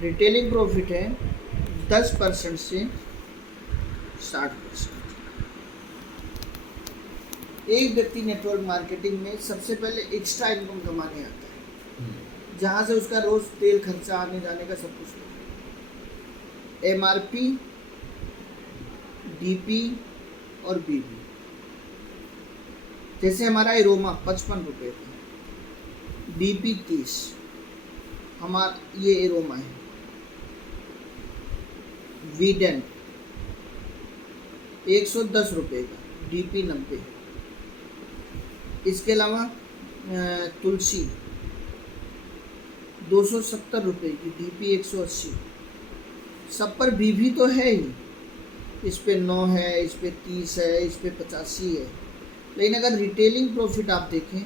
Retailing profit है 10% से 60%। एक व्यक्ति नेटवर्क मार्केटिंग में सबसे पहले एक्स्ट्रा इनकम कमाने आता है, जहाँ से उसका रोज तेल खर्चा आने जाने का सब कुछ होता है। MRP, DP और BB। जैसे हमारा एरोमा 55 रुपये का, DP 30, हमारा ये एरोमा है। वीडेंट 110 रुपये का, DP 90। इसके अलावा तुलसी 270 रुपये की, DP 180। सब पर BB तो है ही, इस पे 9 है, इस पे 30 है, इस पे 85 है। लेकिन अगर रिटेलिंग प्रॉफिट आप देखें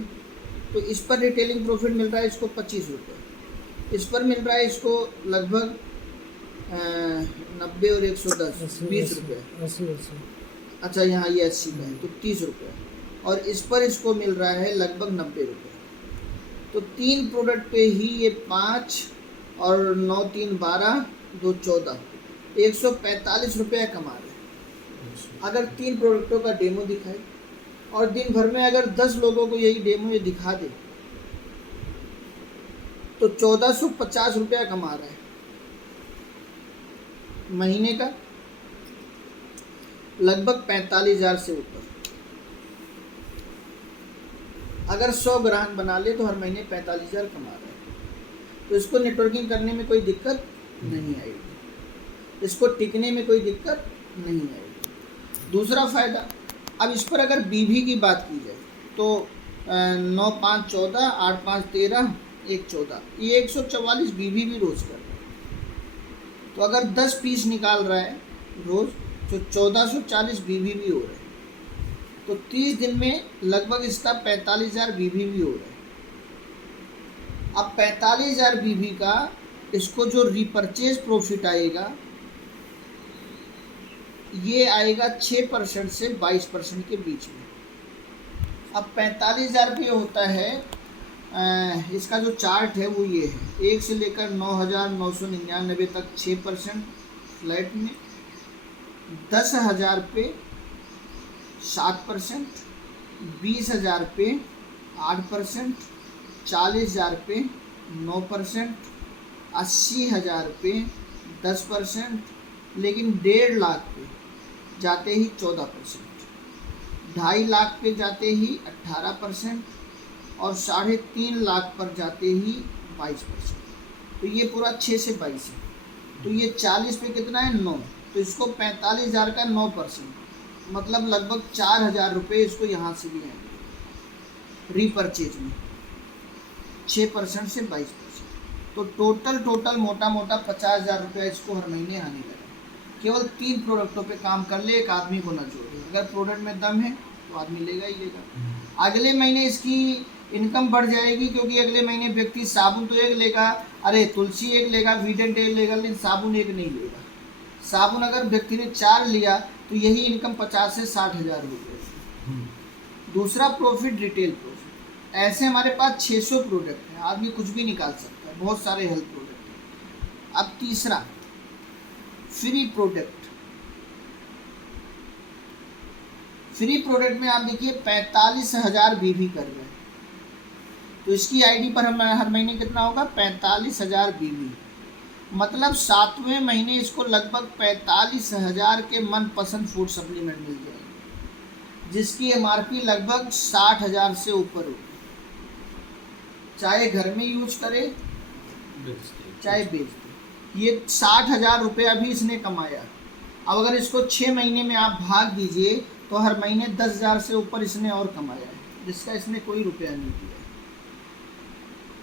तो इस पर रिटेलिंग प्रॉफिट मिल रहा है इसको 25 रुपये, इस पर मिल रहा है इसको लगभग 90 और 110 20 रुपये। अच्छा, यहाँ ये 80 का है तो 30 रुपये, और इस पर इसको मिल रहा है लगभग 90 रुपये। तो 3 प्रोडक्ट पे ही ये 5 और 9 3 12 2 14 145 रुपये कमा रहे हैं। अगर 3 प्रोडक्टों का डेमो दिखाए और दिन भर में अगर 10 लोगों को यही डेमो ये दिखा दे तो 1450 रुपया कमा रहा है महीने का, लगभग 45,000 से ऊपर। अगर 100 ग्राहक बना ले तो हर महीने 45,000 कमा रहा है। तो इसको नेटवर्किंग करने में कोई दिक्कत नहीं आएगी, इसको टिकने में कोई दिक्कत नहीं आएगी। दूसरा फ़ायदा, अब इस पर अगर BB की बात की जाए तो 9 5 14 8 5 13 1 14, ये 144 BB भी रोज़ कर रहा है। तो अगर 10 पीस निकाल रहा है रोज़ तो 1440 BB भी हो रहे हैं। तो 30 दिन में लगभग इसका 45,000 BB भी हो रहा है। अब 45,000 BB का इसको जो रिपर्चेज प्रॉफिट आएगा ये आएगा 6% से 22% के बीच में। अब 45,000 रुपये होता है, इसका जो चार्ट है वो ये है, 1 से लेकर 9,999 तक 6% फ्लैट में, 10,000 पे 7%, 20,000 पे 8%, 40,000 पे 9%, 80,000 पे 10%, लेकिन 1.5 लाख पे जाते ही 14%, 2.5 लाख पे जाते ही 18%, और 3.5 लाख पर जाते ही 22%। तो ये पूरा 6 से 22 है। तो ये 40 पे कितना है 9, तो इसको 45,000 का 9%, मतलब लगभग 4,000 रुपये इसको यहाँ से भी आएंगे रीपरचेज में, 6% से 22%। तो टोटल मोटा मोटा 50,000 रुपया इसको हर महीने आने लगा। केवल 3 प्रोडक्टों पे काम कर ले, एक आदमी को न जोड़े। अगर प्रोडक्ट में दम है तो आदमी लेगा ही लेगा। अगले महीने इसकी इनकम बढ़ जाएगी, क्योंकि अगले महीने व्यक्ति साबुन तो एक लेगा, अरे तुलसी एक लेगा, वीडेंट एक लेगा, लेकिन साबुन एक नहीं लेगा। साबुन अगर व्यक्ति ने 4 लिया तो यही इनकम 50 से 60,000 हो जाएगी। दूसरा प्रॉफिट रिटेल प्रॉफिट। ऐसे हमारे पास 600 प्रोडक्ट हैं, आदमी कुछ भी निकाल सकता है, बहुत सारे हेल्थ प्रोडक्ट हैं। अब तीसरा फ्री प्रोडक्ट। फ्री प्रोडक्ट में आप देखिए 45,000 BB कर रहे हैं, तो इसकी आईडी पर हम हर महीने कितना होगा 45,000 BB, मतलब 7वें महीने इसको लगभग 45,000 के मनपसंद फूड सप्लीमेंट मिल जाएंगे, जिसकी MRP लगभग 60,000 से ऊपर होगी। चाहे घर में यूज करे चाहे बेच दे, ये 60,000 रुपया भी इसने कमाया। अब अगर इसको 6 महीने में आप भाग दीजिए तो हर महीने 10,000 से ऊपर इसने और कमाया है, जिसका इसने कोई रुपया नहीं दिया।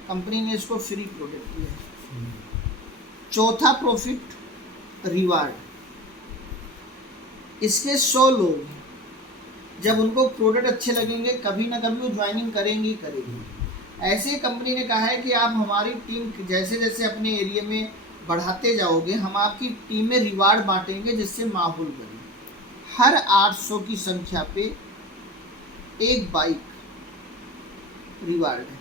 कंपनी ने इसको फ्री प्रोडक्ट दिया है। चौथा प्रॉफिट रिवार्ड। इसके 100 लोग, जब उनको प्रोडक्ट अच्छे लगेंगे कभी ना कभी वो ज्वाइनिंग करेंगी। ऐसे कंपनी ने कहा है कि आप हमारी टीम जैसे जैसे अपने एरिया में बढ़ाते जाओगे, हम आपकी टीम में रिवार्ड बांटेंगे जिससे माहौल बने। हर 800 की संख्या पे एक बाइक रिवार्ड है।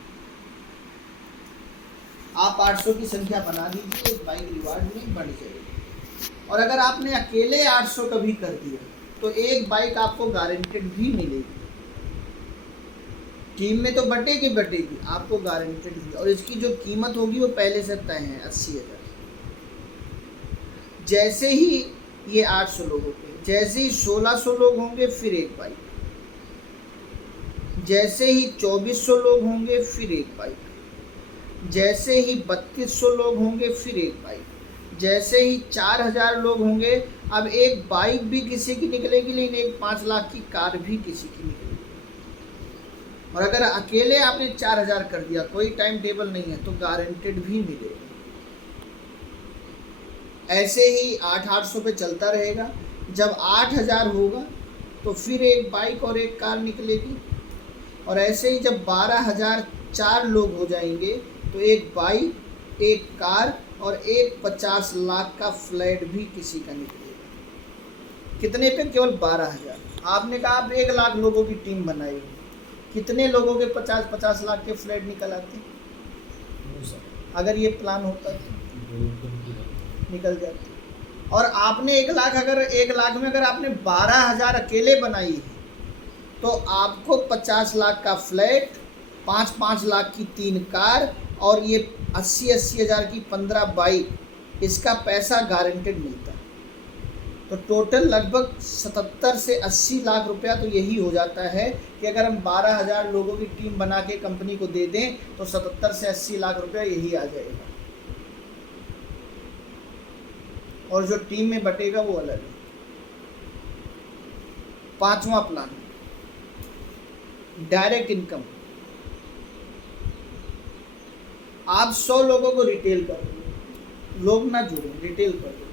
आप 800 की संख्या बना दीजिए, एक बाइक रिवार्ड में बढ़ जाएगी। और अगर आपने अकेले 800 कभी कर दिया तो एक बाइक आपको गारंटेड भी मिलेगी। टीम में तो बटेगी, आपको गारंटेड भी। और इसकी जो कीमत होगी वो पहले से तय है, 80,000। जैसे ही ये 800 लोगों के, जैसे ही 1600 लोग होंगे फिर एक बाइक, जैसे ही 2400 लोग होंगे फिर एक बाइक, जैसे ही 3200 लोग होंगे फिर एक बाइक, जैसे ही 4000 लोग होंगे अब एक बाइक भी किसी की निकलेगी, लेकिन एक 5 लाख की कार भी किसी की निकलेगी। और अगर अकेले आपने 4000 कर दिया, कोई टाइम टेबल नहीं है, तो गारंटेड भी मिलेगा। ऐसे ही 800 पे चलता रहेगा। जब 8000 होगा तो फिर एक बाइक और एक कार निकलेगी। और ऐसे ही जब 12004 लोग हो जाएंगे तो एक बाइक, एक कार और एक 50 लाख का फ्लैट भी किसी का निकलेगा। कितने पे? केवल 12000। आपने कहा आप 1 लाख लोगों की टीम बनाई, कितने लोगों के 50-50 लाख के फ्लैट निकल आते? अगर ये प्लान होता तो निकल जाते। और आपने 1 लाख, अगर 1 लाख में अगर आपने 12000 अकेले बनाई है तो आपको 50 लाख का फ्लैट, 5-5 लाख की 3 कार और ये 80-80 हज़ार की 15 बाइक, इसका पैसा गारंटेड मिलता है। तो टोटल लगभग 77 से 80 लाख रुपया तो यही हो जाता है कि अगर हम 12000 लोगों की टीम बना के कंपनी को दे दें तो 77 से 80 लाख रुपया यही आ जाएगा। और जो टीम में बटेगा वो अलग है। 5वां प्लान, डायरेक्ट इनकम। आप 100 लोगों को रिटेल कर दो, लोग ना जुड़े, रिटेल कर दो।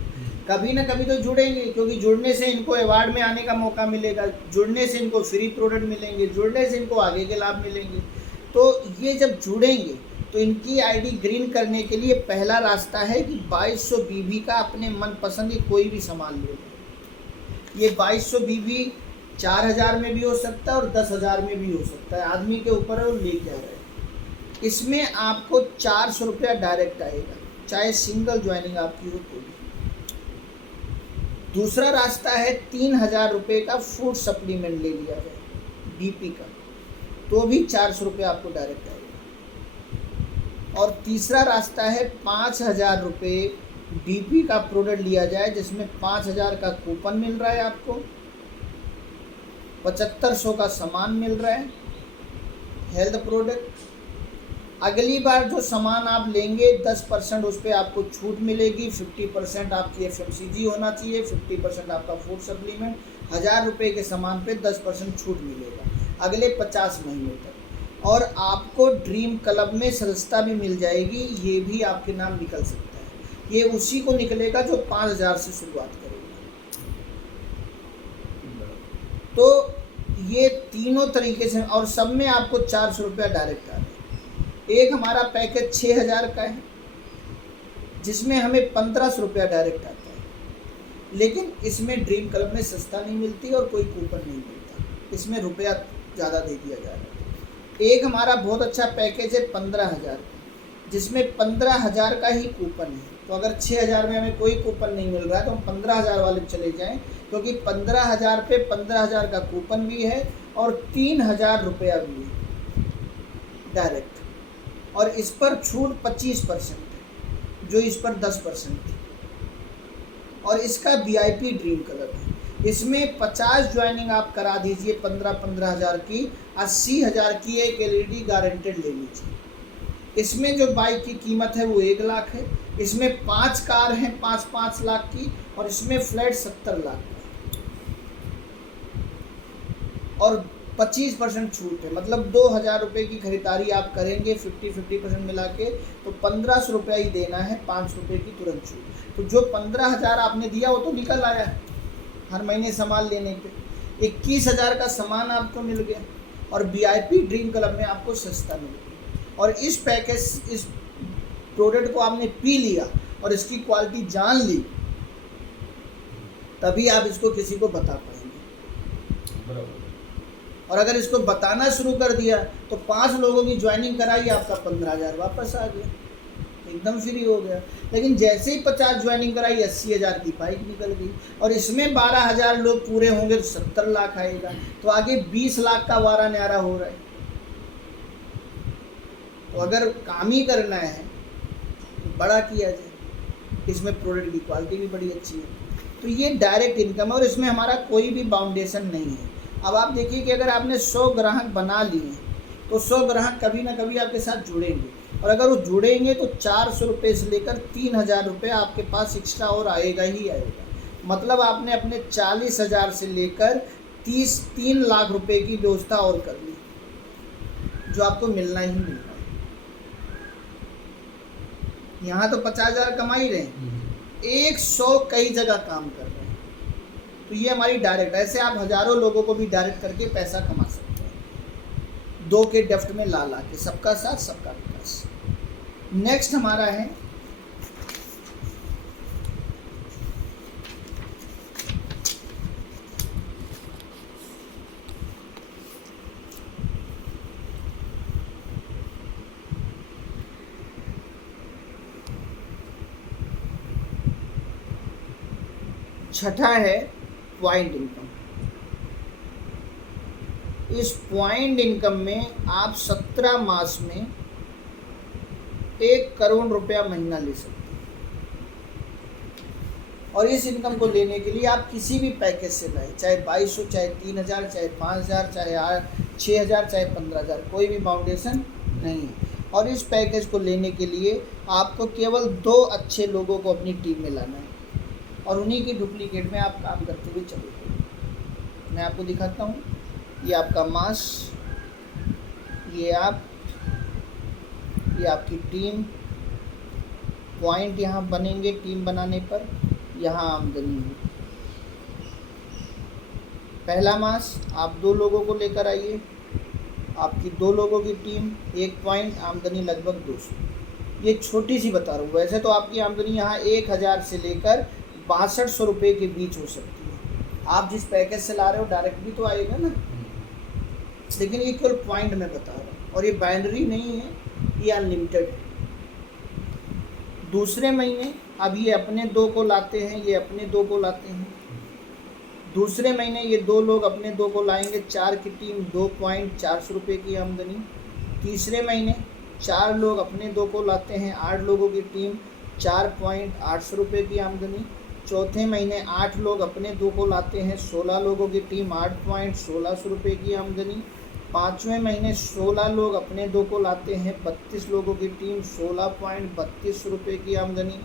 कभी ना कभी तो जुड़ेंगे, क्योंकि जुड़ने से इनको अवार्ड में आने का मौका मिलेगा, जुड़ने से इनको फ्री प्रोडक्ट मिलेंगे, जुड़ने से इनको आगे के लाभ मिलेंगे। तो ये जब जुड़ेंगे तो इनकी आईडी ग्रीन करने के लिए पहला रास्ता है कि 2200 बीबी का अपने मनपसंद की कोई भी सामान ले लो। ये 2200 बीबी 4000 में भी हो सकता है और 10,000 में भी हो सकता है, आदमी के ऊपर है वो ले जा रहा है। इसमें आपको 400 रुपया डायरेक्ट आएगा, चाहे सिंगल ज्वाइनिंग आपकी हो तो भी। दूसरा रास्ता है 3000 रुपये का फूड सप्लीमेंट ले लिया जाए डीपी का, तो भी 400 रुपये आपको डायरेक्ट आएगा। और तीसरा रास्ता है 5000 रुपये डीपी का प्रोडक्ट लिया जाए, जिसमें 5000 का कूपन मिल रहा है आपको, 7500 का सामान मिल रहा है हेल्थ प्रोडक्ट। अगली बार जो सामान आप लेंगे 10% उस पर आपको छूट मिलेगी, 50% आपकी FMCG होना चाहिए, 50% आपका फूड सप्लीमेंट। 1000 रुपये के सामान पे 10% छूट मिलेगा अगले 50 महीनों तक। और आपको ड्रीम क्लब में सदस्यता भी मिल जाएगी, ये भी आपके नाम निकल सकता है। ये उसी को निकलेगा जो 5000 से शुरुआत करेगा। तो ये तीनों तरीके से, और सब में आपको 400 रुपया डायरेक्ट आ रहा है। एक हमारा पैकेज 6000 का है, जिसमें हमें 1500 रुपया डायरेक्ट आता है, लेकिन इसमें ड्रीम क्लब में सस्ता नहीं मिलती और कोई कूपन नहीं मिलता, इसमें रुपया ज़्यादा दे दिया जा रहा है। एक हमारा बहुत अच्छा पैकेज है 15000 का, जिसमें 15000 का ही कूपन है। तो अगर 6000 में हमें कोई कूपन नहीं मिल रहा है तो हम 15000 वाले चले जाएं, क्योंकि 15000 पे 15000 का कूपन भी है और 3000 रुपया भी है डायरेक्ट। और इस पर छूट 25% है, जो इस पर 10% है। और इसका VIP ड्रीम क्लब है, इसमें 50 ज्वाइनिंग आप करा दीजिए 15-15 हज़ार की, 80,000 की एक LED गारंटेड ले लीजिए। इसमें जो बाइक की कीमत है वो 1 लाख है, इसमें 5 कार हैं 5-5 लाख की, और इसमें फ्लैट 70 लाख का और 25% छूट है। मतलब 2000 रुपये की खरीदारी आप करेंगे 50% मिला के, तो 1500 रुपया ही देना है, 5 रुपये की तुरंत छूट। तो जो 15000 आपने दिया वो तो निकल आया हर महीने सामान लेने पे, 21000 का सामान आपको मिल गया और VIP ड्रीम क्लब में आपको सस्ता मिल गया। और इस पैकेज, इस प्रोडक्ट को आपने पी लिया और इसकी क्वालिटी जान ली, तभी आप इसको किसी को बता पाएंगे। और अगर इसको बताना शुरू कर दिया तो 5 लोगों की ज्वाइनिंग कराई, आपका 15000 वापस आ गया। एकदम फ्री हो गया। लेकिन जैसे ही 50 ज्वाइनिंग कराई 80,000 की बाइक निकल गई, और इसमें 12,000 लोग पूरे होंगे तो 70 लाख आएगा, तो आगे 20 लाख का वारा न्यारा हो रहा है। तो अगर काम ही करना है तो बड़ा किया जाए, इसमें प्रोडक्ट की क्वालिटी भी बड़ी अच्छी है। तो ये डायरेक्ट इनकम है और इसमें हमारा कोई भी बाउंडेशन नहीं है। अब आप देखिए कि अगर आपने 100 ग्राहक बना लिए तो 100 ग्राहक कभी ना कभी आपके साथ जुड़ेंगे, और अगर वो जुड़ेंगे तो 400 रुपये से लेकर 3,000 रुपये आपके पास एक्स्ट्रा और आएगा ही आएगा। मतलब आपने अपने 40,000 से लेकर 3 लाख रुपये की व्यवस्था और कर ली, जो आपको मिलना ही मिलना है। यहाँ तो 50,000 कमा ही रहे हैं, 100 कई जगह काम कर रहे हैं। तो ये हमारी डायरेक्ट, ऐसे आप हजारों लोगों को भी डायरेक्ट करके पैसा कमा सकते हैं, 2 के डेफ्ट में ला के, सबका साथ सबका विकास। नेक्स्ट हमारा है छठा है पॉइंट इनकम। इस पॉइंट इनकम में आप 17 मास में 1 करोड़ रुपया महीना ले सकते हैं। और इस इनकम को लेने के लिए आप किसी भी पैकेज से लाए, चाहे 2200, चाहे 3,000, चाहे 5,000, चाहे 6,000, चाहे 15,000, कोई भी बाउंडेशन नहीं है। और इस पैकेज को लेने के लिए आपको केवल 2 अच्छे लोगों को अपनी टीम में लाना है, और उन्हीं की डुप्लीकेट में आप काम करते हुए चलोगे। मैं आपको दिखाता हूँ, ये आपका मास, ये आपकी टीम। पॉइंट यहाँ बनेंगे टीम बनाने पर, यहाँ आमदनी है। पहला मास आप 2 लोगों को लेकर आइए, आपकी 2 लोगों की टीम, 1 पॉइंट, आमदनी लगभग 200। ये छोटी सी बता रहा हूँ, वैसे तो आपकी आमदनी यहाँ 1,000 से लेकर 6200 रुपये के बीच हो सकती है। आप जिस पैकेज से ला रहे हो डायरेक्ट भी तो आएगा ना, लेकिन ये केवल पॉइंट में बता रहा हूँ, और ये बाइनरी नहीं है, ये अनलिमिटेड है। दूसरे महीने अब ये अपने 2 को लाते हैं, ये अपने 2 को लाते हैं। दूसरे महीने ये 2 लोग अपने 2 को लाएंगे, 4 की टीम, 2 पॉइंट, 400 रुपये की आमदनी। तीसरे महीने 4 लोग अपने 2 को लाते हैं, 8 लोगों की टीम, 4 पॉइंट, 800 रुपये की आमदनी। चौथे महीने 8 लोग अपने 2 को लाते हैं, 16 लोगों की टीम, 8 पॉइंट, 1600 रुपये की आमदनी। पाँचवें महीने 16 लोग अपने 2 को लाते हैं, 32 लोगों की टीम, 16 पॉइंट, 32 रुपये की आमदनी।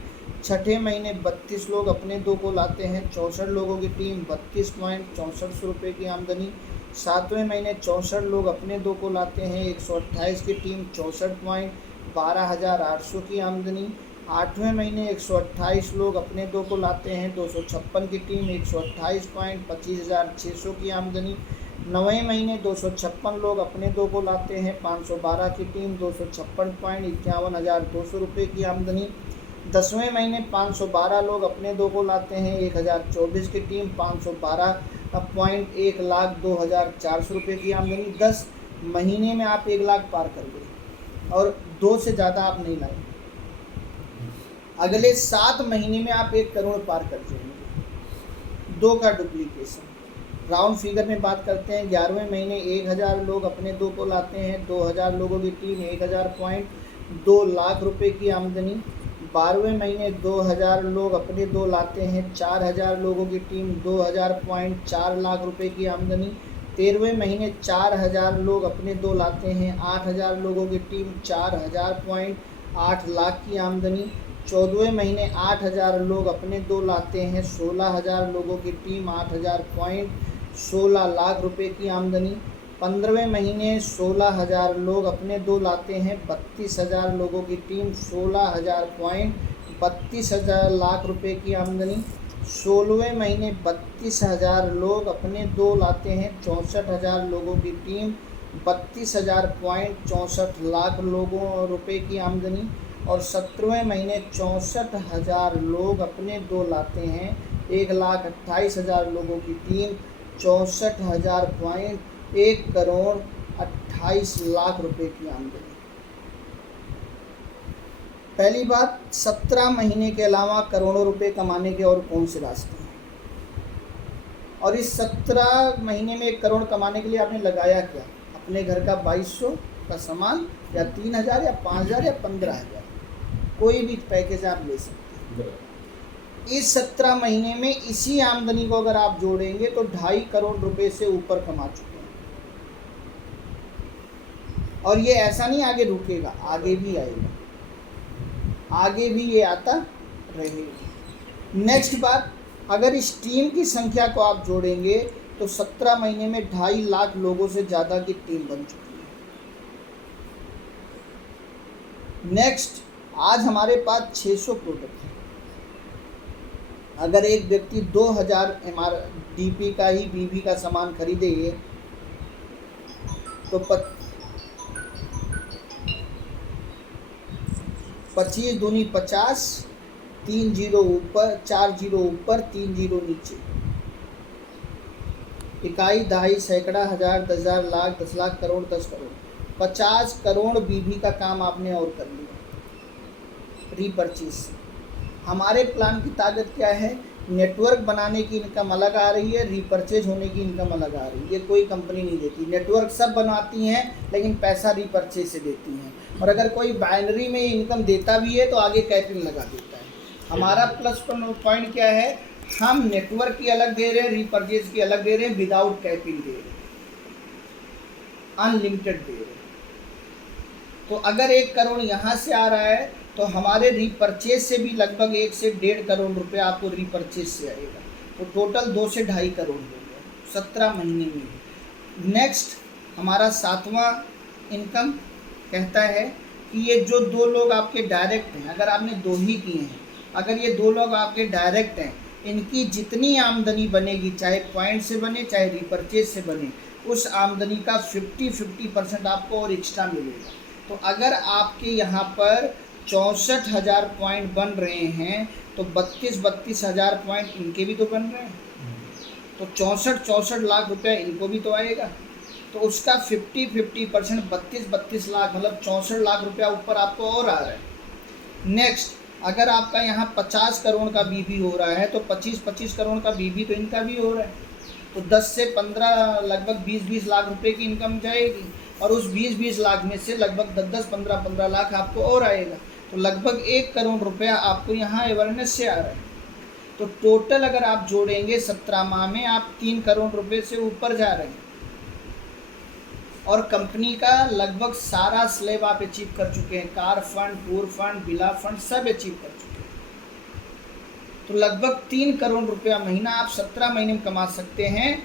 छठे महीने 32 लोग अपने 2 को लाते हैं, 64 लोगों की टीम, 32 पॉइंट, 64 रुपये की आमदनी। सातवें महीने 64 लोग अपने 2 को लाते हैं, 128 की टीम, 64 पॉइंट, 12,800 की आमदनी। आठवें महीने 128 लोग अपने 2 को लाते हैं, 256 की टीम, 128 पॉइंट, 25,600 की आमदनी। नवें महीने 256 लोग अपने 2 को लाते हैं, 512 की टीम, 256 पॉइंट, 51,200 रुपये की आमदनी। 10वें महीने 512 लोग अपने 2 को लाते हैं, 1,024 की टीम, 512 पॉइंट, 1,02,400 रुपये की आमदनी। 10 महीने में आप 1 लाख पार कर गए, और 2 से ज़्यादा आप नहीं लाए। अगले 7 महीने में आप 1 करोड़ पार कर जाएंगे, 2 का डुप्लीकेशन। राउंड फिगर में बात करते हैं, 11वें महीने 1,000 लोग अपने 2 को लाते हैं, 2,000 लोगों की टीम, 1,000 पॉइंट, 2 लाख रुपए की आमदनी। 12वें महीने 2,000 लोग अपने 2 लाते हैं, 4,000 लोगों की टीम, 2,000 पॉइंट, 4 लाख रुपए की आमदनी। 13वें महीने 4,000 लोग अपने 2 लाते हैं, 8,000 लोगों की टीम, 4,000 पॉइंट, 8 लाख की आमदनी। 14वें महीने 8,000 लोग अपने 2 लाते हैं, 16,000 लोगों की टीम, 8,000 पॉइंट, 16 लाख रुपए की आमदनी। 15वें महीने 16,000 लोग अपने 2 लाते हैं, 32,000 लोगों की टीम, 16,000 पॉइंट, 32,000 लाख रुपए की आमदनी। 16वें महीने 32,000 लोग अपने 2 लाते हैं, 64,000 लोगों की टीम, 32,000 पॉइंट, 64 लाख लोगों रुपए की आमदनी। और 17वें महीने 64,000 लोग अपने 2 लाते हैं, 1,28,000 लोगों की टीम, 64,000 पॉइंट, 1 करोड़ 28 लाख रुपए की आमदनी। पहली बात, 17 महीने के अलावा करोड़ों रुपए कमाने के और कौन से रास्ते हैं? और इस 17 महीने में 1 करोड़ कमाने के लिए आपने लगाया क्या? अपने घर का 2200 का सामान, या 3000 या 5000 या 15000, कोई भी पैकेज आप ले सकते हैं। इस 17 महीने में इसी आमदनी को अगर आप जोड़ेंगे तो 2.5 करोड़ रुपए से ऊपर कमा चुके हैं। और ये ऐसा नहीं आगे रुकेगा, आगे भी आएगा, आगे भी ये आता रहेगा। नेक्स्ट बात, अगर इस टीम की संख्या को आप जोड़ेंगे तो 17 महीने में 2.5 लाख लोगों से ज़्यादा की टीम बन चुकी है। नेक्स्ट, आज हमारे पास 600 प्रोडक्ट हैं। अगर एक व्यक्ति 2000 MRDP का ही BV का सामान खरीदेंगे तो 25 दूनी 50, 3 जीरो ऊपर, 4 जीरो ऊपर, 3 जीरो नीचे, इकाई, दहाई, सैकड़ा, हजार, 10,000, लाख, 10 लाख, करोड़, 10 करोड़, 50 करोड़ BV का काम आपने और कर लिया रीपरचेज से। हमारे प्लान की ताकत क्या है? नेटवर्क बनाने की इनकम अलग आ रही है, रीपरचेज होने की इनकम अलग आ रही है। ये कोई कंपनी नहीं देती। नेटवर्क सब बनाती हैं लेकिन पैसा रीपरचेज से देती हैं। और अगर कोई बाइनरी में इनकम देता भी है तो आगे कैपिंग लगा देता है। हमारा प्लस पॉइंट क्या है? हम नेटवर्क की अलग दे रहे हैं, रीपरचेज की अलग दे रहे हैं, विदाउट कैपिंग दे रहे हैं, अनलिमिटेड दे रहे हैं। तो अगर 1 करोड़ यहाँ से आ रहा है तो हमारे रीपरचेज से भी लगभग 1 से 1.5 करोड़ रुपए आपको रीपरचेज से आएगा। तो टोटल 2 से 2.5 करोड़ हो गया 17 महीने में। नेक्स्ट, हमारा 7वां इनकम कहता है कि ये जो 2 लोग आपके डायरेक्ट हैं, अगर आपने 2 ही किए हैं, अगर ये 2 लोग आपके डायरेक्ट हैं, इनकी जितनी आमदनी बनेगी, चाहे पॉइंट से बने चाहे रीपरचेज से बने, उस आमदनी का 50% आपको और एक्स्ट्रा मिलेगा। तो अगर आपके यहाँ पर 64,000 पॉइंट बन रहे हैं तो 32,000 पॉइंट इनके भी तो बन रहे हैं, तो 64 लाख रुपया इनको भी तो आएगा। तो उसका 50% 32 लाख मतलब 64 लाख रुपया ऊपर आपको और आ रहा है। नेक्स्ट, अगर आपका यहाँ 50 करोड़ का BV हो रहा है तो 25 करोड़ का BV तो इनका भी हो रहा है। तो 10 से 15 लगभग 20 लाख रुपए की इनकम जाएगी। और उस 20 लाख में से लगभग 10 15 लाख आपको और आएगा। तो लगभग 1 करोड़ रुपया आपको यहाँ अवेयरनेस से आ रहा है। तो टोटल अगर आप जोड़ेंगे 17 माह में आप 3 करोड़ रुपए से ऊपर जा रहे हैं। और कंपनी का लगभग सारा स्लैब आप अचीव कर चुके हैं। कार फंड, टूर फंड, बिला फंड सब अचीव कर चुके हैं। तो लगभग 3 करोड़ रुपया महीना आप 17 महीने में कमा सकते हैं,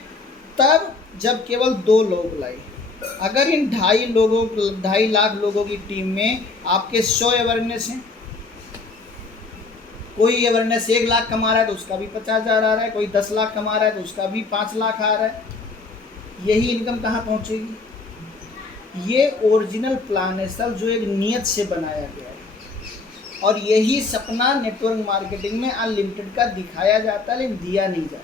तब जब केवल 2 लोग लाए। अगर इन 2.5 लाख लोगों की टीम में आपके 100 अवेयरनेस हैं, कोई अवेयरनेस 1 लाख कमा रहा है तो उसका भी 50,000 आ रहा है, कोई 10 लाख कमा रहा है तो उसका भी 5 लाख आ रहा है, यही इनकम कहाँ पहुँचेगी? ये ओरिजिनल प्लान है सर, जो एक नियत से बनाया गया है। और यही सपना नेटवर्क मार्केटिंग में अनलिमिटेड का दिखाया जाता है लेकिन दिया नहीं जाता।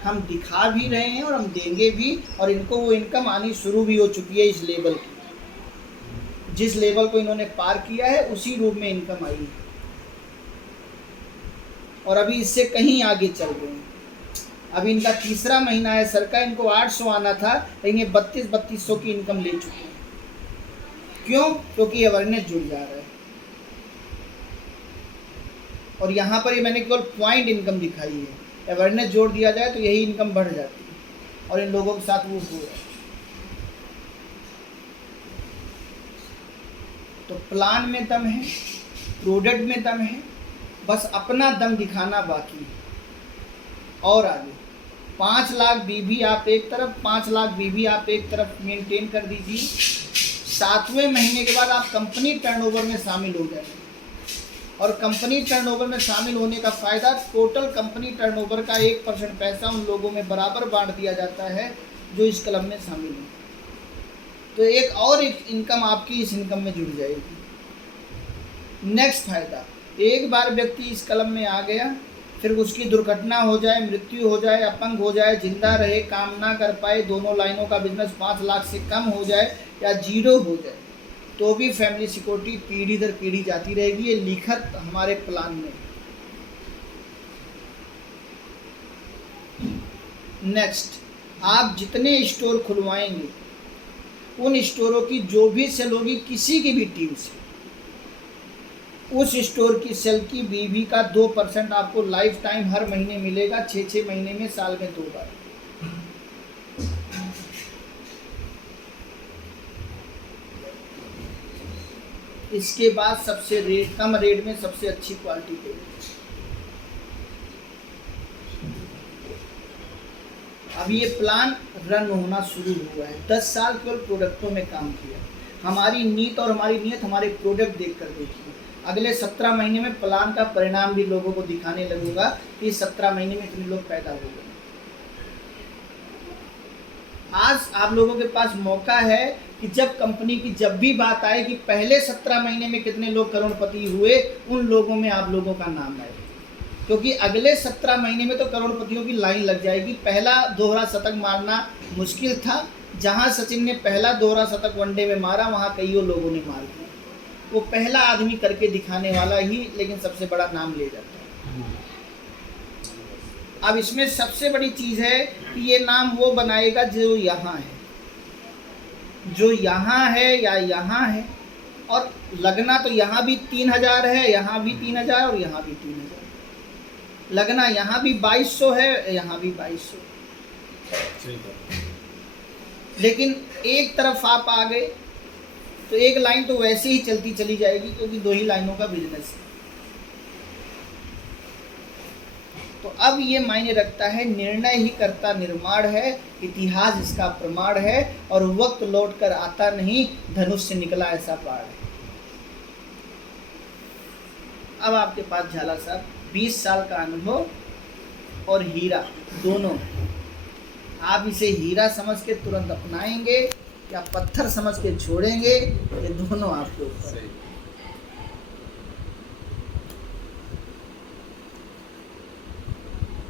हम दिखा भी रहे हैं और हम देंगे भी, और इनको वो इनकम आनी शुरू भी हो चुकी है इस लेवल की। जिस लेवल को इन्होंने पार किया है उसी रूप में इनकम आई है और अभी इससे कहीं आगे चल रहे हैं। अभी इनका 3रा महीना है सर का, इनको 800 आना था लेकिन ये 3200 की इनकम ले चुके हैं। क्यों? क्योंकि अवेयरनेस जुड़ जा रहा है। और यहाँ पर ये मैंने केवल पॉइंट इनकम दिखाई है, अवेयरनेस जोड़ दिया जाए तो यही इनकम बढ़ जाती है और इन लोगों के साथ वो हो रहा है। तो प्लान में दम है, प्रोडक्ट में दम है, बस अपना दम दिखाना बाकी है। और आगे 5 लाख BV आप एक तरफ, 5 लाख BV आप एक तरफ मेंटेन कर दीजिए। 7वें महीने के बाद आप कंपनी टर्नओवर में शामिल हो जाएंगे। और कंपनी टर्नओवर में शामिल होने का फ़ायदा, टोटल कंपनी टर्नओवर का 1% पैसा उन लोगों में बराबर बांट दिया जाता है जो इस क्लब में शामिल हैं। तो एक इनकम आपकी इस इनकम में जुड़ जाएगी। नेक्स्ट फ़ायदा, एक बार व्यक्ति इस क्लब में आ गया, फिर उसकी दुर्घटना हो जाए, मृत्यु हो जाए, अपंग हो जाए, जिंदा रहे, काम ना कर पाए, दोनों लाइनों का बिजनेस 5 लाख से कम हो जाए या 0 हो जाए, तो भी फैमिली सिक्योरिटी पीढ़ी दर पीढ़ी जाती रहेगी। ये लिखत हमारे प्लान में। नेक्स्ट, आप जितने स्टोर खुलवाएंगे उन स्टोरों की जो भी सेल होगी किसी की भी टीम से, उस स्टोर की सेल की बीवी का 2% आपको लाइफ टाइम हर महीने मिलेगा, 6 महीने में, साल में 2 बार। इसके बाद सबसे कम रेट में सबसे अच्छी क्वालिटी पे। अब ये प्लान रन होना शुरू हुआ है। 10 साल केवल प्रोडक्टों में काम किया। हमारी नीयत और हमारी नीयत हमारे प्रोडक्ट देखकर देखिए। अगले 17 महीने में प्लान का परिणाम भी लोगों को दिखाने लगूंगा कि 17 महीने में इतने लोग पैदा हो गए। आज आप लोगों के पास मौका है कि जब कंपनी की जब भी बात आए कि पहले 17 महीने में कितने लोग करोड़पति हुए, उन लोगों में आप लोगों का नाम आए, क्योंकि अगले 17 महीने में तो करोड़पतियों की लाइन लग जाएगी। पहला दोहरा शतक मारना मुश्किल था। जहां सचिन ने पहला दोहरा शतक वनडे में मारा, वहां कईयों लोगों ने मार दिया। वो पहला आदमी करके दिखाने वाला ही लेकिन सबसे बड़ा नाम ले जाता है। अब इसमें सबसे बड़ी चीज़ है कि ये नाम वो बनाएगा जो यहाँ है, जो यहाँ है या यहाँ है। और लगना तो यहाँ भी 3000 है, यहाँ भी 3000 और यहाँ भी 3000। लगना यहाँ भी 2200 है, यहाँ भी 2200। लेकिन एक तरफ आप आ गए तो एक लाइन तो वैसे ही चलती चली जाएगी, क्योंकि 2 ही लाइनों का बिजनेस है। तो अब ये मायने रखता है, निर्णय ही करता निर्माण है, इतिहास इसका प्रमाण है, और वक्त लौट कर आता नहीं, धनुष से निकला ऐसा पार है। अब आपके पास झाला साहब 20 साल का अनुभव और हीरा दोनों। आप इसे हीरा समझ के तुरंत अपनाएंगे या पत्थर समझ के छोड़ेंगे, ये दोनों आपके ऊपर है।